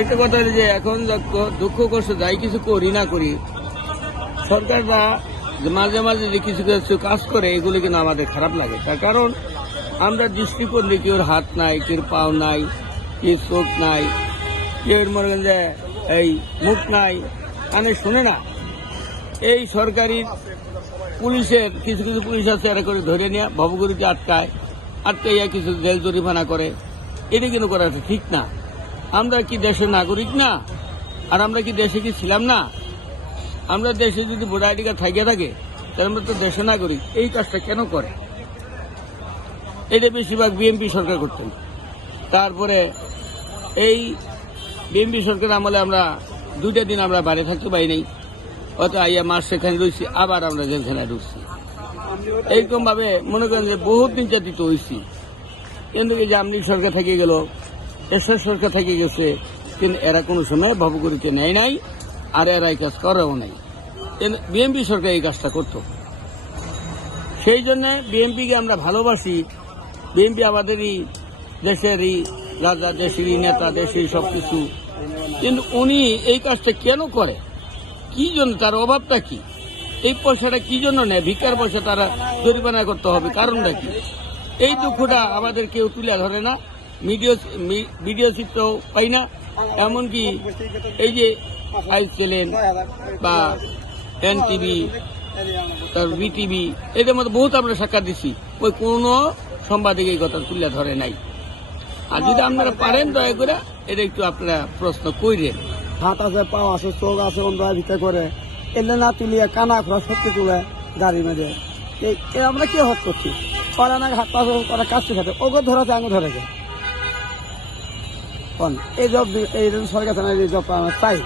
আরেকটা কথা হলো যে এখন দুঃখ কষ্ট যাই কিছু করি না করি, সরকাররা মাঝে মাঝে যে কিছু কিছু কাজ করে এগুলো কিন্তু আমাদের খারাপ লাগে। তার কারণ আমরা দৃষ্টি করলে কেউর হাত নাই, কেউ পাও নাই, কেউ চোখ নাই, কেউ মনে করেন যে এই মুখ নাই, কানে শুনে না। এই সরকারি পুলিশের কিছু কিছু পুলিশ আছে এরা করে ধরে নিয়ে ভবগুড়িতে আটকাইয়া কিছু জেল জরিমানা করে। এটা কিন্তু করাটা ঠিক না। আমরা কি দেশের নাগরিক না? আর আমরা কি দেশে কি ছিলাম না? আমরা দেশে যদি ভোটার আইডি কার্ড থাকিয়ে থাকে তাহলে আমরা তো দেশের নাগরিক। এই কাজটা কেন করে? এটা বেশিরভাগ বিএনপি সরকার করতেন। তারপরে এই বিএনপি সরকার আমলে আমরা 2টা দিন আমরা বাইরে থাকতে পারি নাই, অত আইয়া মাস সেখানে রয়েছি, আবার আমরা জেলখানায় ঢুকছি। এইরকম ভাবে মনে করেন যে বহুত নির্যাতিত হয়েছি। কিন্তু এই যে আমলি সরকার থেকে গেল, এরশাদ সরকার থেকে গেছে, কিন্তু এরা কোনো সময় ভবগুড়িতে নেয় নাই, আর এরা এই কাজ করেও নাই। বিএনপি সরকার এই কাজটা করত। সেই জন্য বিএনপিকে আমরা ভালোবাসি। বিএনপি আমাদেরই দেশেরই রাজা, দেশেরই নেতা, দেশেরই সবকিছু। কিন্তু উনি এই কাজটা কেন করে? কি জন্য? তার অভাবটা কি? এই পয়সাটা কি জন্য নেয়? ভিক্ষার পয়সা তারা জরিমানা করতে হবে, কারণটা কি? এই দুঃখটা আমাদের কেউ তুলে ধরে না। ভিডিও চিত্রও পাই না। এমনকি এই যে আইস চ্যানেল বা এনটিভি, তারপর বিটিভি, এদের মধ্যে বহুত আমরা সাক্ষাৎ দিচ্ছি, ওই কোনো সাংবাদিক এই কথা তুলে ধরে নাই। আর যদি আপনারা পারেন দয়া করে এটা একটু আপনারা প্রশ্ন কইরেন। হাত আছে, পাও আছে, চোখ আছে, অন্ধ ভিক্ষা করে, এলে না তুলিয়া কানা খোলা সত্যি তুলে গাড়ি মেরে আমরা কি হত করছি? পারা না হাত পা করা কাজটি খাতে ওকে ধরাতে আঙুল ধরে গে এই জব, এই সরকার এই জব আমরা চাই।